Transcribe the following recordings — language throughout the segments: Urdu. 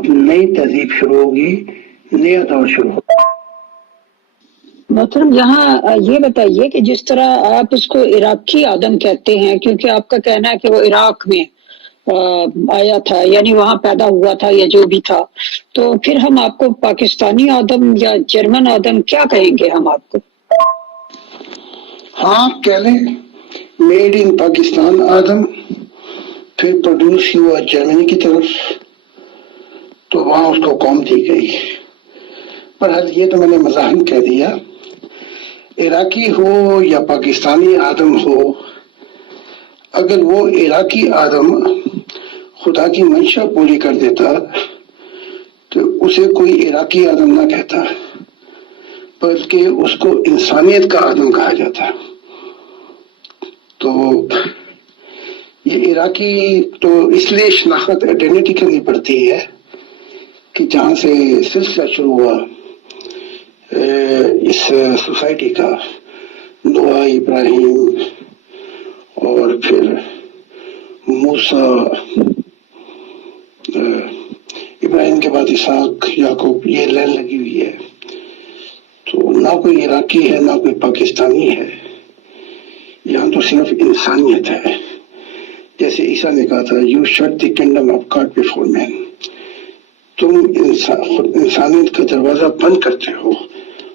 اب نئی تہذیب شروع ہوگی، نیا دور شروع ہوگا۔ محترم یہاں یہ بتائیے کہ جس طرح آپ اس کو عراقی آدم کہتے ہیں، کیونکہ آپ کا کہنا ہے کہ وہ عراق میں آیا تھا، یعنی وہاں پیدا ہوا تھا یا جو بھی تھا، تو پھر ہم آپ کو پاکستانی آدم یا جرمن آدم کیا کہیں گے ہم آپ کو؟ ہاں کہہ لیں میڈ ان پاکستان آدم، پھر پروڈیوس ہوا جرمنی کی طرف، تو وہاں اس کو قوم دی گئی۔ پر یہ تو میں نے مزاحم کہہ دیا۔ عراقی ہو یا پاکستانی آدم ہو، اگر وہ عراقی آدم خدا کی منشا پوری کر دیتا تو اسے کوئی عراقی آدم نہ کہتا، بلکہ اس کو انسانیت کا آدم کہا جاتا۔ تو یہ عراقی تو اس لیے شناخت آئیڈینٹی کرنی پڑتی ہے کہ جہاں سے سلسلہ شروع ہوا اس سوسائٹی کا، نوح، ابراہیم اور پھر موسیٰ، ابراہیم کے بعد اسحاق، یعقوب، یہ لائن لگی ہوئی ہے۔ تو نہ کوئی عراقی ہے نہ کوئی پاکستانی ہے، یہاں تو صرف انسانیت ہے۔ جیسے عیسیٰ نے کہا تھا you shut the kingdom of God before men, تم انسانیت کا دروازہ بند کرتے ہو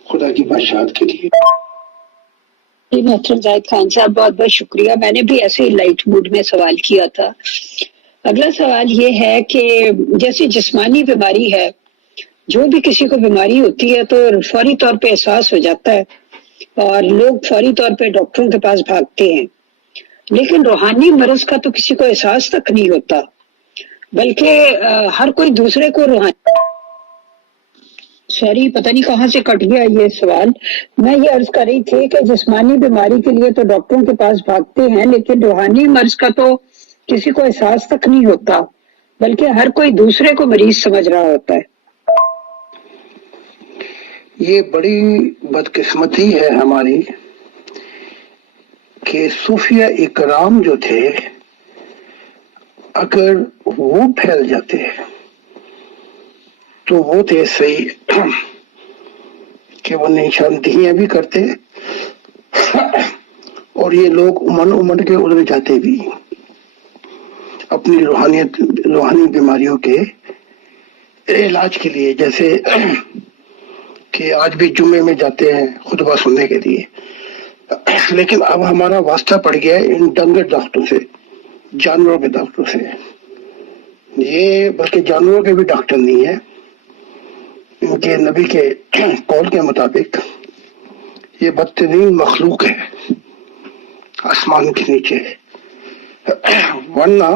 خدا کی بادشاہت کے لیے۔ جی محترم زاہد خان صاحب بہت بہت شکریہ، میں نے بھی ایسے ہی لائٹ موڈ میں سوال کیا تھا۔ اگلا سوال یہ ہے کہ جیسے جسمانی بیماری ہے، جو بھی کسی کو بیماری ہوتی ہے تو فوری طور پہ احساس ہو جاتا ہے اور لوگ فوری طور پہ ڈاکٹروں کے پاس بھاگتے ہیں، لیکن روحانی مرض کا تو کسی کو احساس تک نہیں ہوتا، بلکہ ہر کوئی دوسرے کو روحانی، سوری پتہ نہیں کہاں سے کٹ گیا یہ سوال۔ میں یہ عرض کر رہی تھی کہ جسمانی بیماری کے لیے تو ڈاکٹروں کے پاس بھاگتے ہیں، لیکن روحانی مرض کا تو کسی کو احساس تک نہیں ہوتا، بلکہ ہر کوئی دوسرے کو مریض سمجھ رہا ہوتا ہے۔ یہ بڑی بدقسمتی ہے ہماری کہ صوفیہ اکرام جو تھے، اگر وہ پھیل جاتے تو وہ تھے صحیح کہ وہ نشاندہیاں بھی کرتے اور یہ لوگ امن کے ادھر جاتے بھی اپنی روحانی بیماریوں کے علاج کے لیے، جیسے کہ آج بھی جمعے میں جاتے ہیں خطبہ سننے کے لیے، لیکن اب ہمارا واسطہ پڑ گیا ہے ان ڈنگر ڈاکٹروں سے، جانوروں کے ڈاکٹروں سے۔ یہ بلکہ جانوروں کے بھی ڈاکٹر نہیں ہے، ان کے نبی کے قول کے مطابق یہ بدترین مخلوق ہے آسمان کے نیچے۔ ورنہ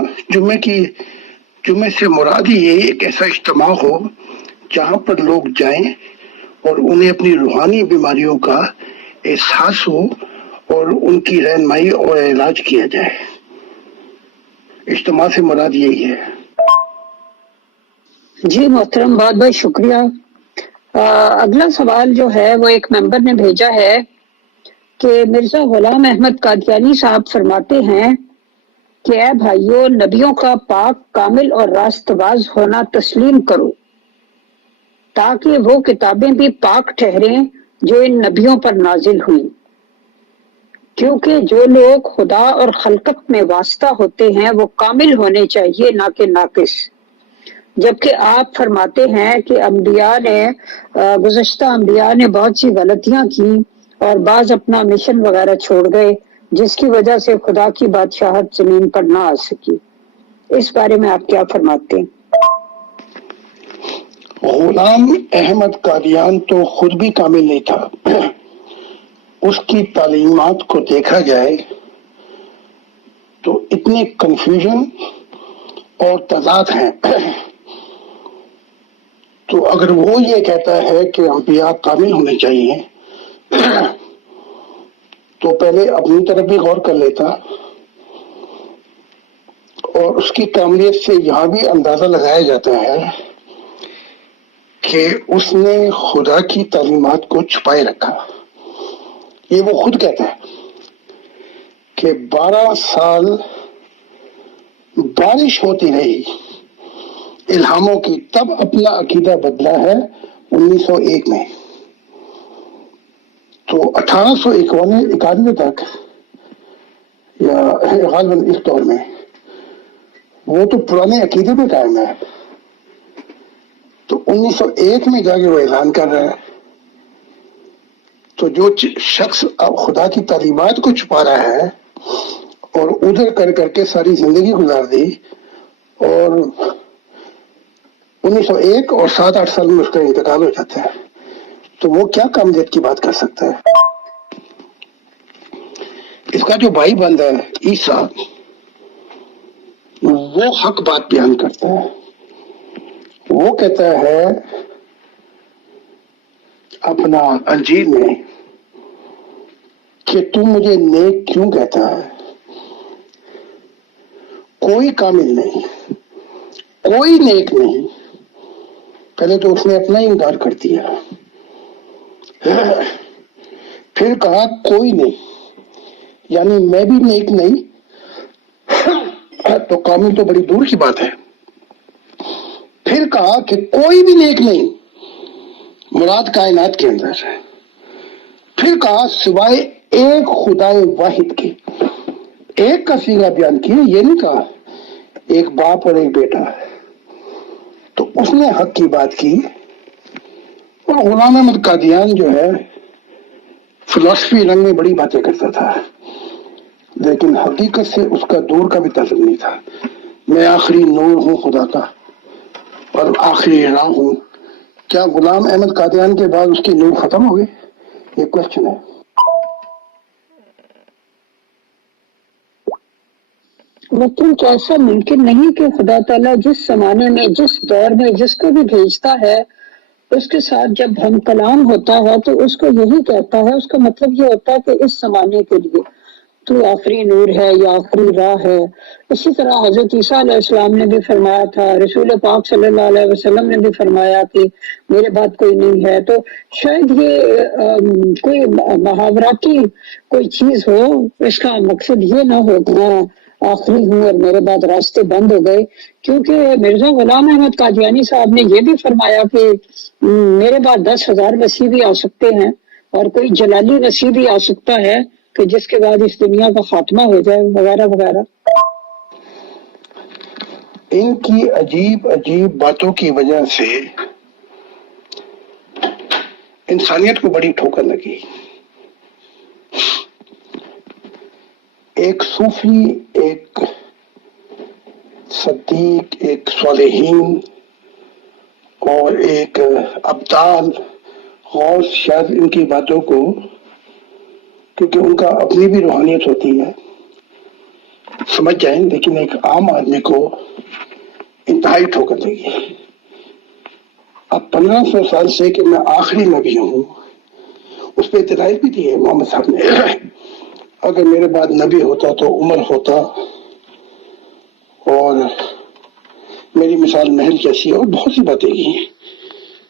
جمعے سے مراد یہ ایک ایسا اجتماع ہو جہاں پر لوگ جائیں اور انہیں اپنی روحانی بیماریوں کا احساس ہو اور ان کی رہنمائی اور علاج کیا جائے۔ اجتماع سے مراد یہی ہے۔ جی محترم بہت بہت شکریہ۔ اگلا سوال جو ہے وہ ایک ممبر نے بھیجا ہے کہ مرزا غلام احمد قادیانی صاحب فرماتے ہیں کہ اے بھائیو، نبیوں کا پاک، کامل اور راست باز ہونا تسلیم کرو، تاکہ وہ کتابیں بھی پاک ٹھہریں جو ان نبیوں پر نازل ہوئیں، کیونکہ جو لوگ خدا اور خلقت میں واسطہ ہوتے ہیں وہ کامل ہونے چاہیے نہ کہ ناقص، جبکہ آپ فرماتے ہیں کہ گزشتہ انبیاء نے بہت سی غلطیاں کی اور بعض اپنا مشن وغیرہ چھوڑ گئے، جس کی وجہ سے خدا کی بادشاہت زمین پر نہ آ سکی۔ اس بارے میں آپ کیا فرماتے ہیں؟ غلام احمد قادیان تو خود بھی کامل نہیں تھا، اس کی تعلیمات کو دیکھا جائے تو اتنے کنفیوژن اور تضاد ہیں۔ تو اگر وہ یہ کہتا ہے کہ انبیاء کامل ہونے چاہیے تو پہلے اپنی طرف بھی غور کر لیتا، اور اس کی کاملیت سے یہاں بھی اندازہ لگایا جاتا ہے کہ اس نے خدا کی تعلیمات کو چھپائے رکھا۔ یہ وہ خود کہتا ہے کہ 12 سال بارش ہوتی رہی، الہاموں کی، تب اپنا عقیدہ بدلا ہے 1901 میں. تو 1891 تک یا غالباً اس دور میں وہ تو پرانے عقیدے پہ قائم ہے. تو 1901 میں جا کے وہ اعلان کر رہا ہے. تو جو شخص اب خدا کی تعلیمات کو چھپا رہا ہے اور ادھر کر کے ساری زندگی گزار دی، اور 1901 اور 7-8 سال میں اس کا انتقال ہو جاتا ہے، تو وہ کیا کامیابی کی بات کر سکتا ہے؟ اس کا جو بھائی بند ہے عیسیٰ، وہ حق بات بیان کرتا ہے. وہ کہتا ہے اپنا انجیل میں کہ تم مجھے نیک کیوں کہتا ہے؟ کوئی کامل نہیں، کوئی نیک نہیں. پہلے تو اس نے اپنا ہی انکار کر دیا، پھر کہا کوئی نہیں، یعنی میں بھی نیک نہیں. تو کامل تو بڑی دور کی بات ہے. پھر کہا کہ کوئی بھی نیک نہیں، مراد کائنات کے اندر. پھر کہا سوائے ایک خدا واحد کے. ایک کا صیغہ بیان کیا، یہ نہیں کہا ایک باپ اور ایک بیٹا. تو اس نے حق کی بات کی. اور غلام احمد قادیان جو ہے فلسفی رنگ میں بڑی باتیں کرتا تھا، لیکن حقیقت سے اس کا دور کا بھی تعلق نہیں تھا. میں آخری نور ہوں خدا کا اور آخری راہ ہوں. کیا غلام احمد قادیان کے بعد اس کے نور ختم ہو گئے؟ یہ کوشچن ہے. لیکن کیا ایسا ممکن نہیں کہ خدا تعالیٰ جس زمانے میں، جس دور میں جس کو بھی بھیجتا ہے، اس کے ساتھ جب ہم کلام ہوتا ہے تو اس کو یہی کہتا ہے، اس کا مطلب یہ ہوتا ہے کہ اس زمانے کے لیے تو آخری نور ہے یا آخری راہ ہے. اسی طرح حضرت عیسیٰ علیہ السلام نے بھی فرمایا تھا، رسول پاک صلی اللہ علیہ وسلم نے بھی فرمایا کہ میرے بعد کوئی نہیں ہے. تو شاید یہ کوئی محاوراتی کوئی چیز ہو، اس کا مقصد یہ نہ ہو کہ میں آخری ہوں اور میرے بعد راستے بند ہو گئے. کیونکہ مرزا غلام احمد قادیانی صاحب نے یہ بھی فرمایا کہ میرے بعد 10,000 مسیح بھی آ سکتے ہیں، اور کوئی جلالی مسیح بھی آ سکتا ہے کہ جس کے بعد اس دنیا کا خاتمہ ہو جائے، وغیرہ وغیرہ. ان کی عجیب عجیب باتوں کی وجہ سے انسانیت کو بڑی ٹھوکر لگی. ایک صوفی، ایک صدیق، ایک صالحین اور ایک ابدال غوث شاید ان کی باتوں کو، کیونکہ ان کا اپنی بھی روحانیت ہوتی ہے، سمجھ جائیں، لیکن ایک عام آدمی کو انتہائی ٹھوکر لگی. اب 1500 سال سے کہ میں آخری نبی ہوں، اس پہ دلائل بھی دی ہے محمد صاحب نے. اگر میرے بعد نبی ہوتا تو عمر ہوتا، اور میری مثال محل جیسی ہے، اور بہت سی باتیں کی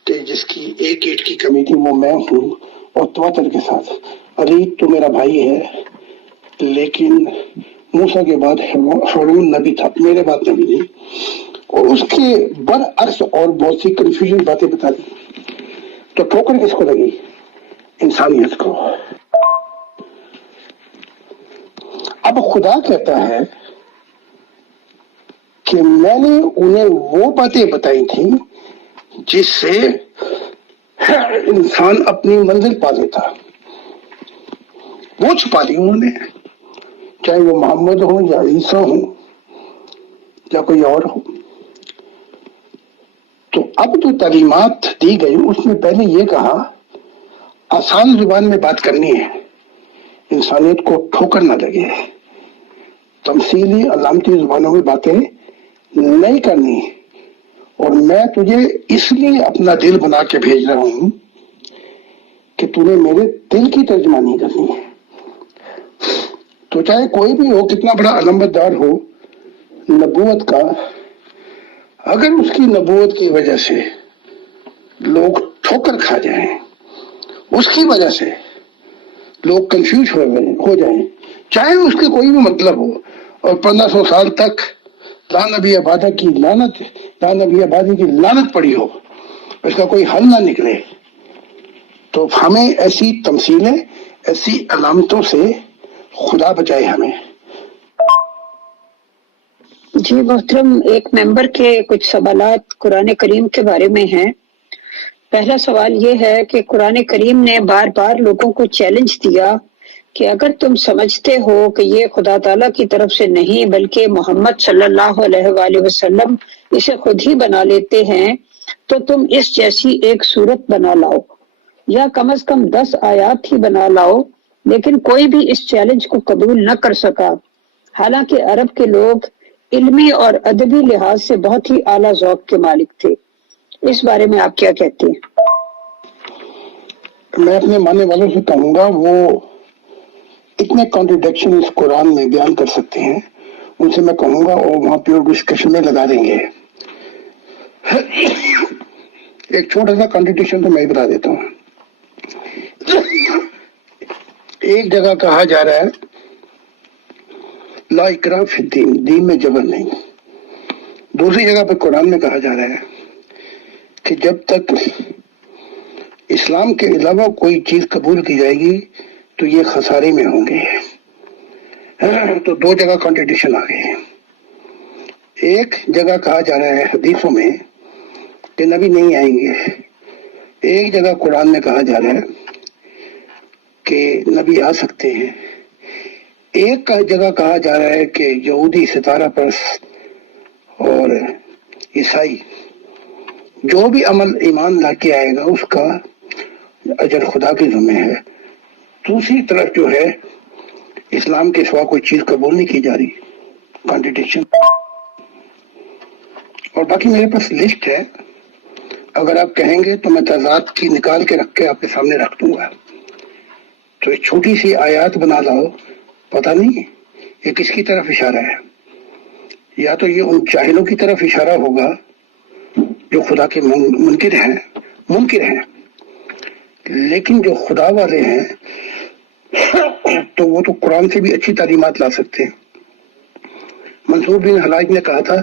کہ جس کی ایک اینٹ کی کمی تھی وہ میں ہوں. اور تواتر کے ساتھ علی تو میرا بھائی ہے، لیکن موسیٰ کے بعد ہارون نبی تھا، میرے بعد نبی نہیں. اور اس کے برعکس اور بہت سی کنفیوژن باتیں بتا دی. تو ٹھوکر کس کو لگی؟ انسانیت کو. اب خدا کہتا ہے کہ میں نے انہیں وہ باتیں بتائی تھیں جس سے انسان اپنی منزل پا لیتا. وہ چھپا لی انہوں نے، چاہے وہ محمد ہو یا عیسیٰ ہو یا کوئی اور ہو. تو اب جو تعلیمات دی گئی اس میں پہلے یہ کہا آسان زبان میں بات کرنی ہے، انسانیت کو ٹھوکر نہ لگے. تمثیلی علامتی زبانوں میں باتیں نہیں کرنی، اور میں تجھے اس لیے اپنا دل بنا کے بھیج رہا ہوں کہ تو نے میرے دل کی ترجمانی کرنی ہے. تو چاہے کوئی بھی ہو، کتنا بڑا علامتدار ہو نبوت کا، اگر اس کی نبوت کی وجہ سے لوگ ٹھوکر کھا جائیں، اس کی وجہ سے لوگ کنفیوز ہو جائیں، چاہے اس کے کوئی بھی مطلب ہو، اور 1500 سال تک لا نبی آبادہ کی لعنت، لا نبی آبادی کی لعنت پڑی ہو، اس کا کوئی حل نہ نکلے، تو ہمیں ایسی تمثیلیں، ایسی علامتوں سے خدا بچائے ہمیں۔ جی محترم، ایک ممبر کے کچھ سوالات قرآن کریم کے بارے میں ہیں۔ پہلا سوال یہ ہے کہ قرآن کریم نے بار بار لوگوں کو چیلنج دیا کہ اگر تم سمجھتے ہو کہ یہ خدا تعالیٰ کی طرف سے نہیں بلکہ محمد صلی اللہ علیہ وآلہ وسلم اسے خود ہی بنا لیتے ہیں تو تم اس جیسی ایک صورت بنا لاؤ یا کم از کم 10 آیات ہی بنا لاؤ، لیکن کوئی بھی اس چیلنج کو قبول نہ کر سکا، حالانکہ عرب کے لوگ علمی اور ادبی لحاظ سے بہت ہی اعلیٰ ذوق کے مالک تھے۔ اس بارے میں آپ کیا کہتے ہیں؟ میں اپنے ماننے والوں سے کہوں گا وہ اتنے کانٹرڈکشن اس قرآن میں بیان کر سکتے ہیں، ان سے میں کہوں گا اور وہاں پیور ڈسکشن میں لگا دیں گے۔ ایک چھوٹا سا کانٹرڈکشن تو میں ہی بتا دیتا ہوں۔ ایک جگہ کہا جا رہا ہے لا اکراہ فی الدین، دین میں جبر نہیں۔ دوسری جگہ پہ قرآن میں کہا جا رہا ہے کہ جب تک اسلام کے علاوہ کوئی چیز قبول کی جائے گی تو یہ خسارے میں ہوں گے۔ تو دو جگہ کانٹرڈکشن آ گئے۔ ایک جگہ کہا جا رہا ہے حدیثوں میں کہ نبی نہیں آئیں گے، ایک جگہ قرآن میں کہا جا رہا ہے کہ نبی آ سکتے ہیں، ایک جگہ کہا جا رہا ہے کہ یہودی ستارہ پرست اور عیسائی جو بھی عمل ایمان لا کے آئے گا اس کا اجر خدا کے ذمہ ہے۔ دوسری طرف جو ہے اسلام کے سوا کوئی چیز قبول نہیں کی جا رہی، کانٹرڈکشن۔ اور باقی میرے پاس لسٹ ہے، اگر آپ کہیں گے تو میں تضاد کی نکال کے رکھ کے آپ کے سامنے رکھ دوں گا۔ تو ایک چھوٹی سی آیات بنا لاؤ، پتہ نہیں یہ کس کی طرف اشارہ ہے، یا تو یہ ان جاہلوں کی طرف اشارہ ہوگا جو خدا کے منکر ہیں، لیکن جو خدا والے ہیں تو وہ تو قرآن سے بھی اچھی تعلیمات لا سکتے ہیں۔ منصور بن حلاج نے کہا تھا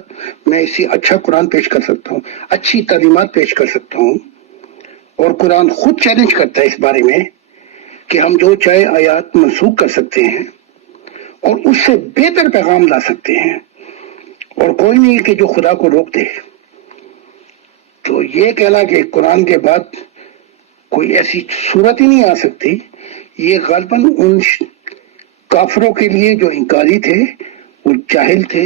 میں اس سے اچھا قرآن پیش کر سکتا ہوں، اچھی تعلیمات پیش کر سکتا ہوں، اور قرآن خود چیلنج کرتا ہے اس بارے میں کہ ہم جو چاہے آیات منسوخ کر سکتے ہیں اور اس سے بہتر پیغام لا سکتے ہیں، اور کوئی نہیں کہ جو خدا کو روک دے۔ تو یہ کہنا کہ قرآن کے بعد کوئی ایسی صورت ہی نہیں آ سکتی، یہ غالباً ان کافروں کے لیے جو انکاری تھے، وہ جاہل تھے،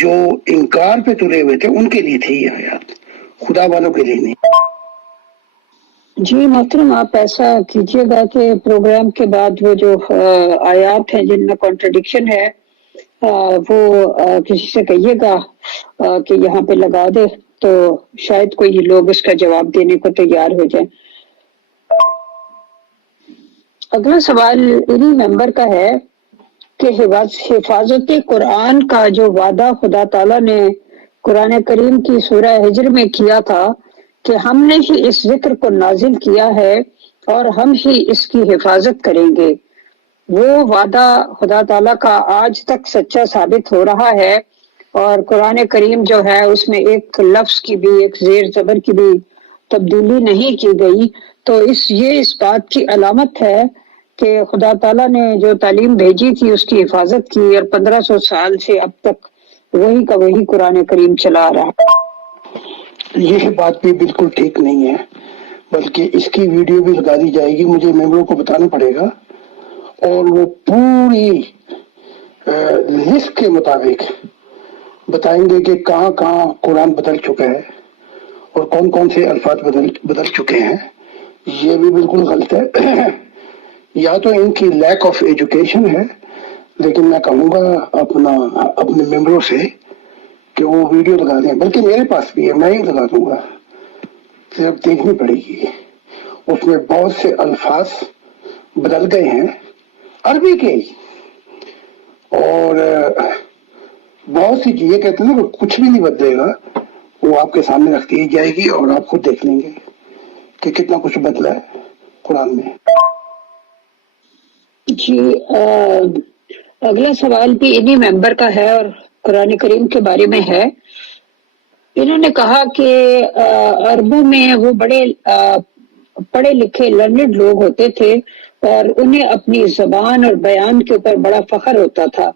جو انکار پہ تلے ہوئے تھے، ان کے لیے تھی یہ آیات، خدا والوں کے لیے نہیں۔ جی محترم، آپ ایسا کیجیے گا کہ پروگرام کے بعد وہ جو آیات ہیں جن میں کانٹرڈکشن ہے وہ کسی سے کہیے گا کہ یہاں پہ لگا دے، تو شاید کوئی لوگ اس کا جواب دینے کو تیار ہو جائیں۔ اگلا سوال انہی ممبر کا ہے کہ حفاظت قرآن کا جو وعدہ خدا تعالیٰ نے قرآن کریم کی سورہ ہجر میں کیا تھا کہ ہم نے ہی اس ذکر کو نازل کیا ہے اور ہم ہی اس کی حفاظت کریں گے، وہ وعدہ خدا تعالیٰ کا آج تک سچا ثابت ہو رہا ہے، اور قرآن کریم جو ہے اس میں ایک لفظ کی بھی، ایک زیر زبر کی بھی تبدیلی نہیں کی گئی۔ تو یہ اس بات کی علامت ہے کہ خدا تعالیٰ نے جو تعلیم بھیجی تھی اس کی حفاظت کی، اور 1500 سال سے اب تک وہی کا وہی قرآن کریم چلا رہا ہے۔ یہ بات بھی بالکل ٹھیک نہیں ہے، بلکہ اس کی ویڈیو بھی لگا دی جائے گی، مجھے ممبروں کو بتانا پڑے گا، اور وہ پوری لسٹ کے مطابق بتائیں گے کہ کہاں کہاں قرآن بدل چکا ہے اور کون کون سے الفاظ بدل چکے ہیں۔ یہ بھی بالکل غلط ہے، یا تو ان کی لیک آف ایجوکیشن ہے، لیکن میں کہوں گا اپنے ممبروں سے کہ وہ ویڈیو لگا دیں، بلکہ میرے پاس بھی ہے، میں ہی لگا دوں گا، صرف دیکھنی پڑے گی۔ اس میں بہت سے الفاظ بدل گئے ہیں عربی کے، اور بہت سی چیزیں کہتے ہیں نا کہ کچھ بھی نہیں بدلے گا، وہ آپ کے سامنے رکھ دی جائے گی اور آپ خود دیکھ لیں گے کہ کتنا کچھ بدلا ہے قرآن میں۔ جی اگلا سوال بھی انہی ممبر کا ہے اور قرآن کریم کے بارے میں ہے. انہوں نے کہا کہ عربوں میں وہ بڑے پڑھے لکھے لرنڈ لوگ ہوتے تھے اور انہیں اپنی زبان اور بیان کے اوپر بڑا فخر ہوتا تھا،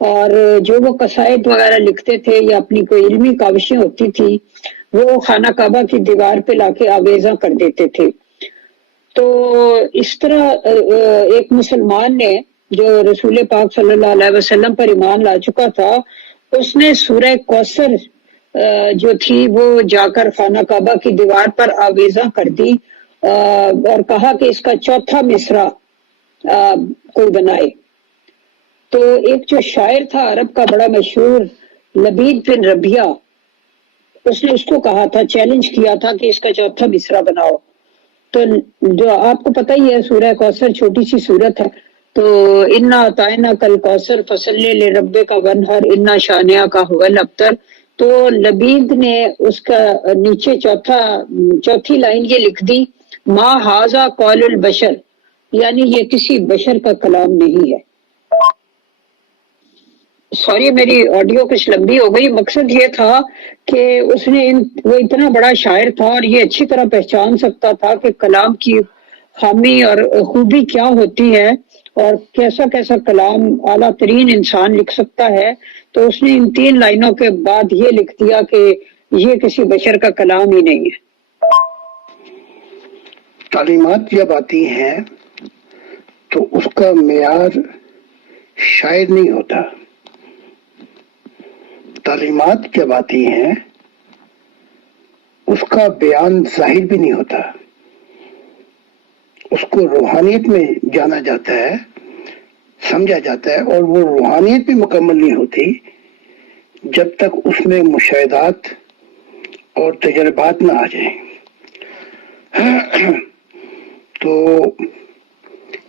اور جو وہ قصائد وغیرہ لکھتے تھے یا اپنی کوئی علمی کاوشیں ہوتی تھی وہ خانہ کعبہ کی دیوار پہ لا کے آویزاں کر دیتے تھے. تو اس طرح ایک مسلمان نے جو رسول پاک صلی اللہ علیہ وسلم پر ایمان لا چکا تھا، اس نے سورہ کوثر جو تھی وہ جا کر خانہ کعبہ کی دیوار پر آویزاں کر دی اور کہا کہ اس کا چوتھا مصرع کوئی بنائے. تو ایک جو شاعر تھا عرب کا بڑا مشہور لبید بن ربیہ، اس نے اس کو کہا تھا، چیلنج کیا تھا کہ اس کا چوتھا مصرع بناؤ. تو جو آپ کو پتہ ہی ہے سورہ کوثر چھوٹی سی سورت ہے، تو انا اطعنا کل کوثر فصلی لربک وانحر انا شانئک کا هو الابتر. تو لبید نے اس کا نیچے چوتھی لائن یہ لکھ دی، ما ھذا قول البشر، یعنی یہ کسی بشر کا کلام نہیں ہے. سوری میری آڈیو کچھ لمبی ہو گئی. مقصد یہ تھا کہ اس نے وہ اتنا بڑا شاعر تھا اور یہ اچھی طرح پہچان سکتا تھا کہ کلام کی خامی اور خوبی کیا ہوتی ہے اور کیسا کیسا کلام اعلیٰ ترین انسان لکھ سکتا ہے. تو اس نے ان 3 لائنوں کے بعد یہ لکھ دیا کہ یہ کسی بشر کا کلام ہی نہیں ہے. تعلیمات جب آتی ہیں تو اس کا معیار شاعر نہیں ہوتا. تعلیمات جب آتی ہیں اس کا بیان ظاہر بھی نہیں ہوتا، اس کو روحانیت میں جانا جاتا ہے، سمجھا جاتا ہے، اور وہ روحانیت بھی مکمل نہیں ہوتی جب تک اس میں مشاہدات اور تجربات نہ آ جائیں. تو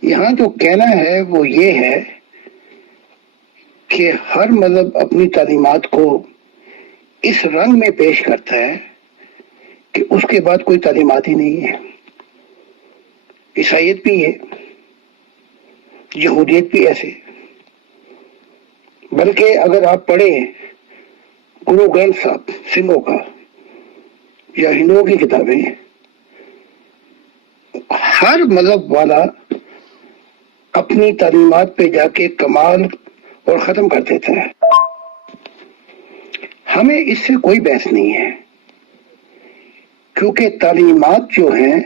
یہاں جو کہنا ہے وہ یہ ہے کہ ہر مذہب اپنی تعلیمات کو اس رنگ میں پیش کرتا ہے کہ اس کے بعد کوئی تعلیمات ہی نہیں ہے. عیسائیت بھی ہے، یہودیت بھی ایسے. بلکہ اگر آپ پڑھیں گرو گرنتھ صاحب سنگھوں کا یا ہندوؤں کی کتابیں، ہر مذہب والا اپنی تعلیمات پہ جا کے کمال اور ختم کر دیتا ہے. ہمیں اس سے کوئی بحث نہیں ہے، کیونکہ تعلیمات جو ہیں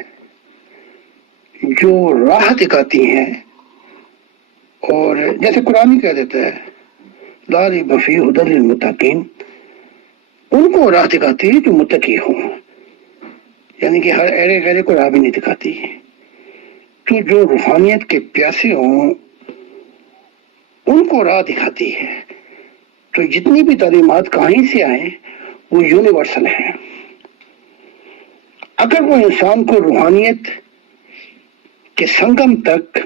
جو راہ دکھاتی ہیں، اور جیسے قرآن ہی کہہ دیتا ہے لا ریب فیہ ھدی للمتقین، ان کو راہ دکھاتی ہے جو متقی ہوں، یعنی کہ ہر ایرے گہرے کو راہ بھی نہیں دکھاتی. تو جو روحانیت کے پیاسے ہوں ان کو راہ دکھاتی ہے. تو جتنی بھی تعلیمات کہیں سے آئیں وہ یونیورسل ہیں. اگر وہ انسان کو روحانیت کے سنگم تک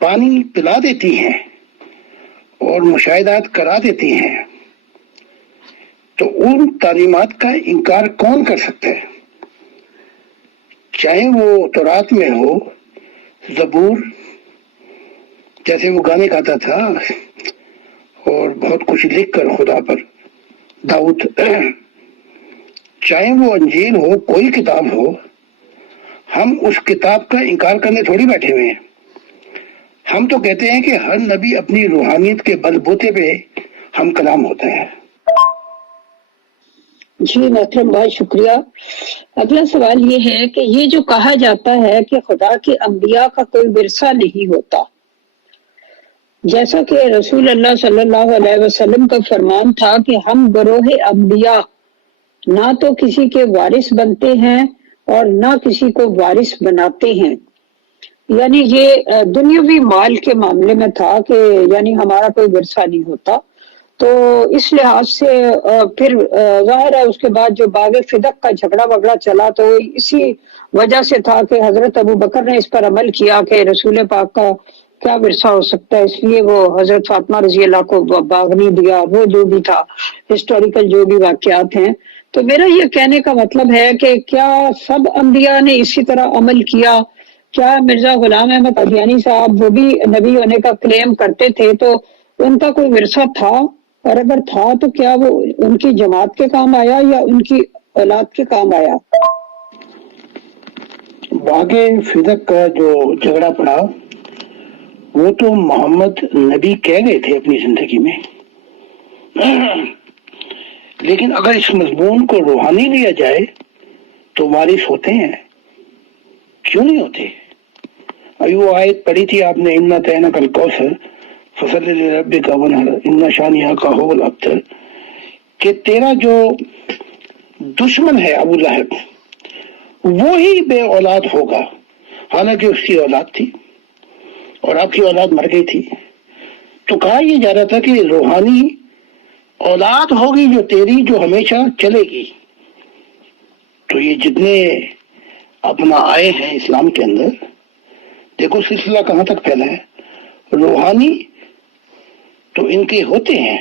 پانی پلا دیتی ہیں اور مشاہدات کرا دیتی ہیں تو ان تعلیمات کا انکار کون کر سکتا ہے؟ چاہے وہ تورات میں ہو، زبور جیسے وہ گانے گاتا تھا اور بہت کچھ لکھ کر خدا پر داؤد، چاہے وہ انجیل ہو، کوئی کتاب ہو، ہم اس کتاب کا انکار کرنے تھوڑی بیٹھے ہوئے ہیں. ہم تو کہتے ہیں کہ ہر نبی اپنی روحانیت کے بل بوتے پہ ہم کلام ہوتا ہے. جی محترم، بہت شکریہ. اگلا سوال یہ ہے کہ یہ جو کہا جاتا ہے کہ خدا کے انبیاء کا کوئی ورثہ نہیں ہوتا، جیسا کہ رسول اللہ صلی اللہ علیہ وسلم کا فرمان تھا کہ ہم گروہ انبیاء نہ تو کسی کے وارث بنتے ہیں اور نہ کسی کو وارث بناتے ہیں. یعنی یہ دنیاوی مال کے معاملے میں تھا کہ یعنی ہمارا کوئی ورثہ نہیں ہوتا. تو اس لحاظ سے پھر ظاہر ہے اس کے بعد جو باغ فدق کا جھگڑا وگڑا چلا تو اسی وجہ سے تھا کہ حضرت ابو بکر نے اس پر عمل کیا کہ رسول پاک کا کیا ورثہ ہو سکتا ہے، اس لیے وہ حضرت فاطمہ رضی اللہ کو باغ نہیں دیا. وہ جو بھی تھا ہسٹوریکل جو بھی واقعات ہیں. تو میرا یہ کہنے کا مطلب ہے کہ کیا سب انبیاء نے اسی طرح عمل کیا؟ کیا مرزا غلام احمد قادیانی صاحب وہ بھی نبی ہونے کا کلیم کرتے تھے تو ان کا کوئی ورثہ تھا؟ اور اگر تھا تو کیا وہ ان کی جماعت کے کام آیا یا ان کی اولاد کے کام آیا؟ باغ فدق کا جو جھگڑا پڑا وہ تو محمد نبی کہہ گئے تھے اپنی زندگی میں، لیکن اگر اس مضمون کو روحانی لیا جائے تو وارث ہوتے ہیں، کیوں نہیں ہوتے؟ ابھی وہ آیت پڑھی تھی آپ نے، اِنَّا أَعْطَيْنَاكَ الْكَوْثَرَ فَصَلِّ لِرَبِّكَ وَانْحَرْ إِنَّ شَانِئَكَ هُوَ الْأَبْتَرُ، کہ تیرا جو دشمن ہے ابو لہب وہی بے اولاد ہوگا، حالانکہ اس کی اولاد تھی اور آپ کی اولاد مر گئی تھی۔ تو کہا یہ جا رہا تھا کہ روحانی اولاد ہوگی جو تیری، جو ہمیشہ چلے گی۔ تو یہ جتنے اپنا آئے ہیں اسلام کے اندر، دیکھو سلسلہ کہاں تک پھیلا ہے، روحانی تو ان کے ہوتے ہیں۔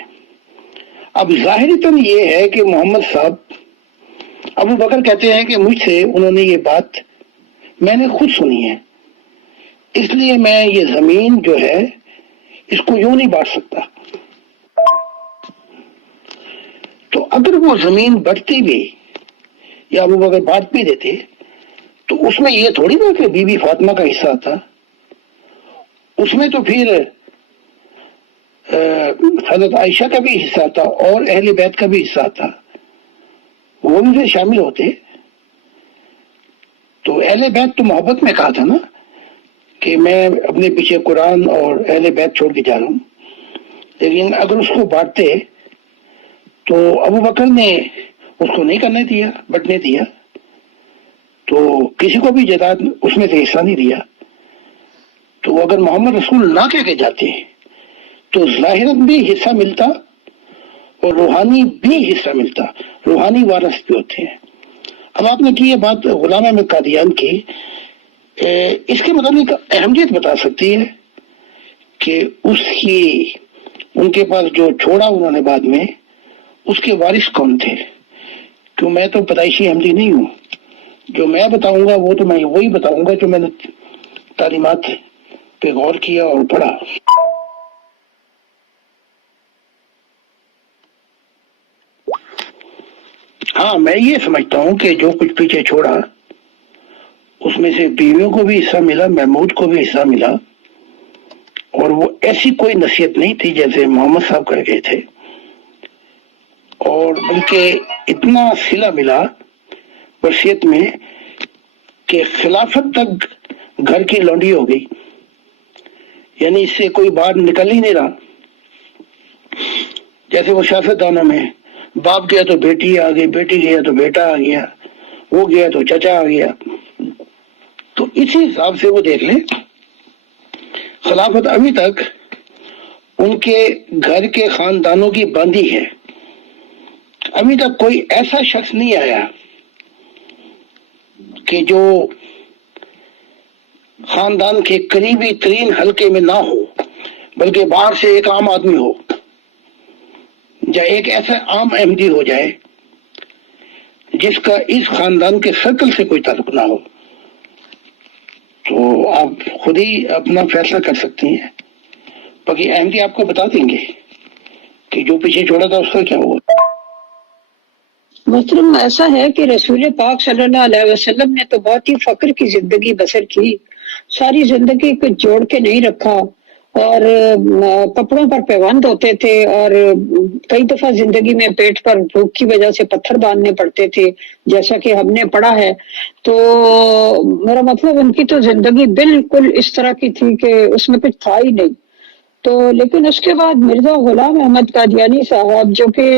اب ظاہری تو یہ ہے کہ محمد صاحب، ابو بکر کہتے ہیں کہ مجھ سے انہوں نے یہ بات میں نے خود سنی ہے، اس لیے میں یہ زمین جو ہے اس کو یوں نہیں بانٹ سکتا۔ تو اگر وہ زمین بٹتی بھی یا ابو بکر بانٹ بھی دیتے تو اس میں یہ تھوڑی نا کہ بی بی فاطمہ کا حصہ آتا، اس میں تو پھر حضرت عائشہ کا بھی حصہ آتا اور اہل بیت کا بھی حصہ آتا، وہ بھی پھر شامل ہوتے۔ تو اہل بیت تو محبت میں کہا تھا نا کہ میں اپنے پیچھے قرآن اور اہل بیت چھوڑ کے جا رہا ہوں، لیکن اگر اس کو بانٹتے تو ابو بکر نے اس کو نہیں کرنے دیا، بٹنے دیا، تو کسی کو بھی جائیداد اس میں سے حصہ نہیں دیا۔ تو اگر محمد رسول نہ کہہ کے جاتے تو ظاہراً بھی حصہ ملتا اور روحانی بھی حصہ ملتا، روحانی وارث بھی ہوتے ہیں۔ اب آپ نے کی یہ بات غلام احمد قادیان کی، اس کے متعلق اہمیت بتا سکتی ہے کہ اس کی ان کے پاس جو چھوڑا انہوں نے بعد میں، اس کے وارث کون تھے؟ کیوں میں تو پیدائشی احمدی نہیں ہوں، جو میں بتاؤں گا وہ تو میں وہی بتاؤں گا جو میں نے تعلیمات پہ غور کیا اور پڑھا۔ ہاں میں یہ سمجھتا ہوں کہ جو کچھ پیچھے چھوڑا اس میں سے بیویوں کو بھی حصہ ملا، محمود کو بھی حصہ ملا، اور وہ ایسی کوئی نصیحت نہیں تھی جیسے محمد صاحب کر گئے تھے، اور بلکہ اتنا صلہ ملا وصیت میں کہ خلافت تک گھر کی لونڈی ہو گئی، یعنی اس سے کوئی باہر نکل ہی نہیں رہا۔ جیسے وہ سیاستدانوں میں باپ گیا تو بیٹی آ گئی، بیٹی گیا تو بیٹا آ گیا، وہ گیا تو چچا آ گیا۔ تو اسی حساب سے وہ دیکھ لیں، خلافت ابھی تک ان کے گھر کے خاندانوں کی باندھی ہے۔ ابھی تک کوئی ایسا شخص نہیں آیا کہ جو خاندان کے قریبی ترین حلقے میں نہ ہو، بلکہ باہر سے ایک عام آدمی ہو یا ایک ایسا عام احمدی ہو جائے جس کا اس خاندان کے سرکل سے کوئی تعلق نہ ہو۔ تو آپ خود ہی اپنا فیصلہ کر سکتی ہیں، باقی احمدی آپ کو بتا دیں گے کہ جو پیچھے چھوڑا تھا اس کا کیا ہوا۔ محترم ایسا ہے کہ رسول پاک صلی اللہ علیہ وسلم نے تو بہت ہی فقر کی زندگی بسر کی، ساری زندگی کو جوڑ کے نہیں رکھا، اور کپڑوں پر پیوند ہوتے تھے، اور کئی دفعہ زندگی میں پیٹ پر بھوک کی وجہ سے پتھر باندھنے پڑتے تھے، جیسا کہ ہم نے پڑھا ہے۔ تو میرا مطلب ان کی تو زندگی بالکل اس طرح کی تھی کہ اس میں کچھ تھا ہی نہیں۔ تو لیکن اس کے بعد مرزا غلام احمد قادیانی صاحب جو کہ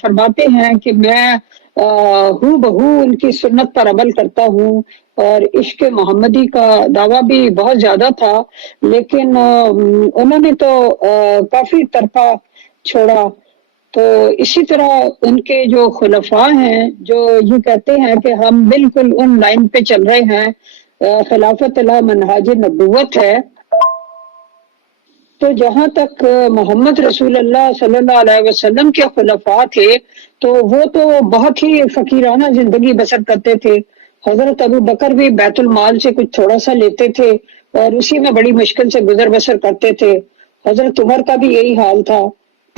فرماتے ہیں کہ میں ہو بہو ان کی سنت پر عمل کرتا ہوں، اور عشق محمدی کا دعویٰ بھی بہت زیادہ تھا، لیکن انہوں نے تو کافی طرفہ چھوڑا۔ تو اسی طرح ان کے جو خلفاء ہیں جو یہ کہتے ہیں کہ ہم بالکل ان لائن پہ چل رہے ہیں، خلافت اللہ منہاج نبوت ہے، تو جہاں تک محمد رسول اللہ صلی اللہ علیہ وسلم کے خلفاء تھے تو وہ تو بہت ہی فقیرانہ زندگی بسر کرتے تھے۔ حضرت ابو بکر بھی بیت المال سے کچھ تھوڑا سا لیتے تھے اور اسی میں بڑی مشکل سے گزر بسر کرتے تھے۔ حضرت عمر کا بھی یہی حال تھا۔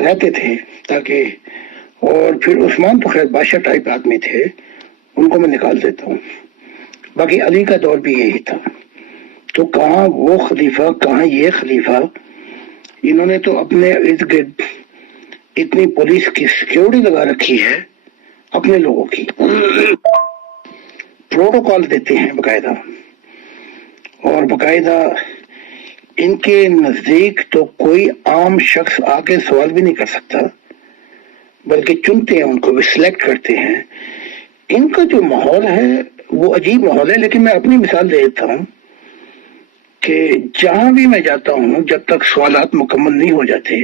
رہتے تھے تاکہ، اور پھر عثمان تو خیر بادشاہ ٹائپ آدمی تھے، ان کو میں نکال دیتا ہوں. باقی علی کا دور بھی یہی تھا. تو کہاں وہ خلیفہ، کہاں یہ خلیفہ. انہوں نے تو اپنے ارد گرد اتنی پولیس کی سیکیورٹی لگا رکھی ہے اپنے لوگوں کی، پروٹوکال دیتے ہیں باقاعدہ، اور باقاعدہ ان کے نزدیک تو کوئی عام شخص آ کے سوال بھی نہیں کر سکتا، بلکہ چنتے ہیں ان کو بھی، سلیکٹ کرتے ہیں. ان کا جو ماحول ہے وہ عجیب ماحول ہے. لیکن میں اپنی مثال دے دیتا ہوں کہ جہاں بھی میں جاتا ہوں، جب تک سوالات مکمل نہیں ہو جاتے،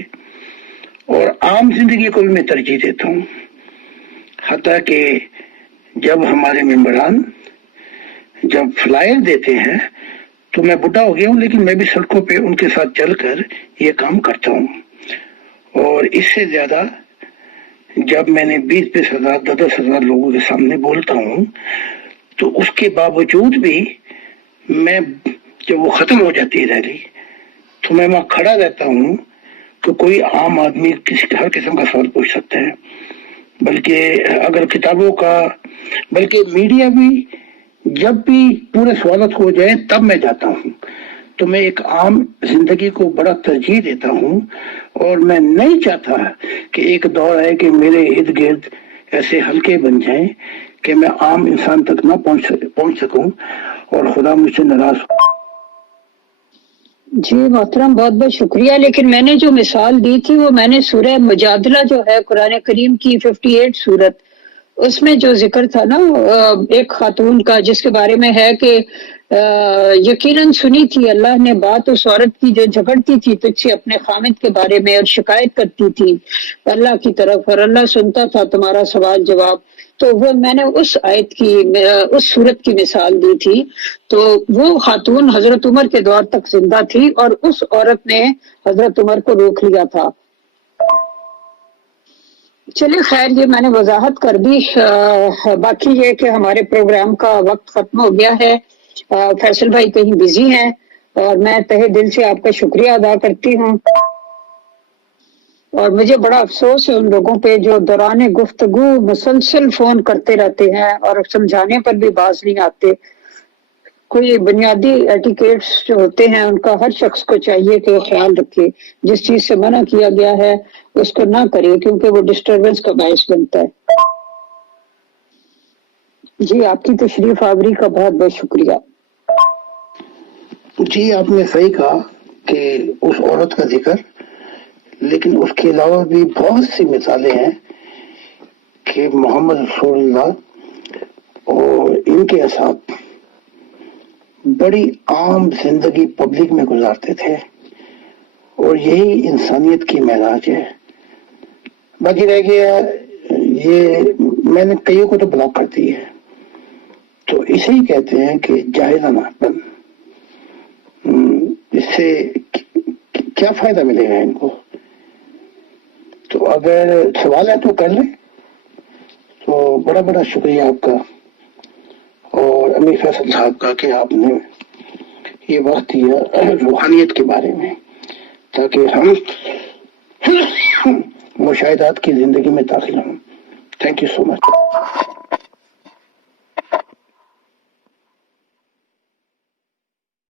اور عام زندگی کو بھی میں ترجیح دیتا ہوں، حتیٰ کہ جب ہمارے ممبران جب فلائر دیتے ہیں تو میں بڈھا ہو گیا ہوں، لیکن میں بھی سڑکوں پہ ان کے ساتھ چل کر یہ کام کرتا ہوں. اور اس سے زیادہ جب میں نے 20,000 10,000 لوگوں کے سامنے بولتا ہوں، تو اس کے باوجود بھی میں جب وہ ختم ہو جاتی ہے ریلی تو میں وہاں کھڑا رہتا ہوں. تو کوئی عام آدمی ہر قسم کا سوال پوچھ سکتا ہے، بلکہ اگر کتابوں کا، بلکہ میڈیا بھی جب بھی پورے سوالات ہو جائے تب میں جاتا ہوں. تو میں ایک عام زندگی کو بڑا ترجیح دیتا ہوں، اور میں نہیں چاہتا کہ ایک دور آئے کہ میرے ارد گرد ایسے حلقے بن جائیں کہ میں عام انسان تک نہ پہنچ سکوں اور خدا مجھ سے ناراض ہو. جی محترم، بہت بہت شکریہ. لیکن میں نے جو مثال دی تھی وہ میں نے سورہ مجادلہ جو ہے قرآن کریم کی 58 سورت، اس میں جو ذکر تھا نا ایک خاتون کا، جس کے بارے میں ہے کہ یقیناً سنی تھی اللہ نے بات اس عورت کی جو جھگڑتی تھی تجھ سے اپنے خامد کے بارے میں اور شکایت کرتی تھی اللہ کی طرف، اور اللہ سنتا تھا تمہارا سوال جواب. تو وہ میں نے اس آیت کی، اس سورت کی مثال دی تھی. تو وہ خاتون حضرت عمر کے دور تک زندہ تھی، اور اس عورت نے حضرت عمر کو روک لیا تھا. چلیے خیر، یہ میں نے وضاحت کر دی. باقی یہ کہ ہمارے پروگرام کا وقت ختم ہو گیا ہے. فیصل بھائی کہیں بزی ہیں، اور میں تہہ دل سے آپ کا شکریہ ادا کرتی ہوں. اور مجھے بڑا افسوس ہے ان لوگوں پہ جو دوران گفتگو مسلسل فون کرتے رہتے ہیں اور سمجھانے پر بھی باز نہیں آتے. کوئی بنیادی ایٹیکیٹس جو ہوتے ہیں ان کا ہر شخص کو چاہیے کہ وہ خیال رکھے. جس چیز سے منع کیا گیا ہے اس کو نہ کرے، کیونکہ وہ ڈسٹربنس کا باعث بنتا ہے. جی آپ کی تشریف آوری کا بہت بہت شکریہ. جی آپ نے صحیح کہا کہ اس عورت کا ذکر، لیکن اس کے علاوہ بھی بہت سی مثالیں ہیں کہ محمد رسول اللہ اور ان کے اصحاب بڑی عام زندگی پبلک میں گزارتے تھے، اور یہی انسانیت کی معراج ہے. باقی رہ گیا یہ، میں نے کئیوں کو تو بلاک کر دی ہے، تو اسے ہی کہتے ہیں کہ جاہلانہ پن. اس سے کیا فائدہ ملے گا ان کو؟ تو اگر سوال ہے تو کر لیں. تو بڑا بڑا شکریہ آپ کا اور امیر فیصل صاحب کا کہ آپ نے یہ وقت دیا روحانیت کے بارے میں، تاکہ ہم مشاہدات کی زندگی میں داخل ہوں. Thank you so much.